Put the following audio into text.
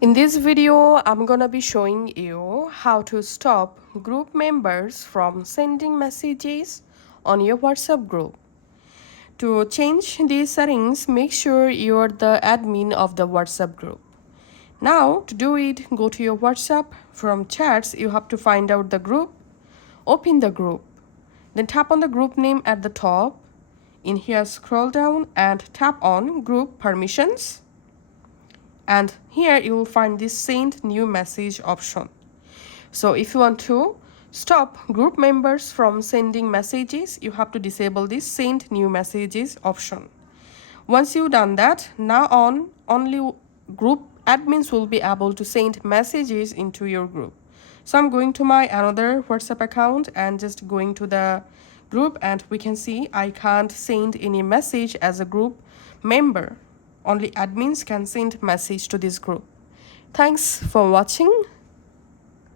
In this video, I'm gonna be showing you how to stop group members from sending messages on your WhatsApp group. To change these settings, make sure you're the admin of the WhatsApp group. Now, to do it, go to your WhatsApp. From chats, you have to find out the group, open the group, then tap on the group name at the top. In here, scroll down and tap on group permissions. And here you will find this send new message option. So if you want to stop group members from sending messages, you have to disable this send new messages option. Once you've done that, now on only group admins will be able to send messages into your group. So I'm going to my another WhatsApp account and just going to the group, and we can see I can't send any message as a group member. Only admins can send message to this group. Thanks for watching.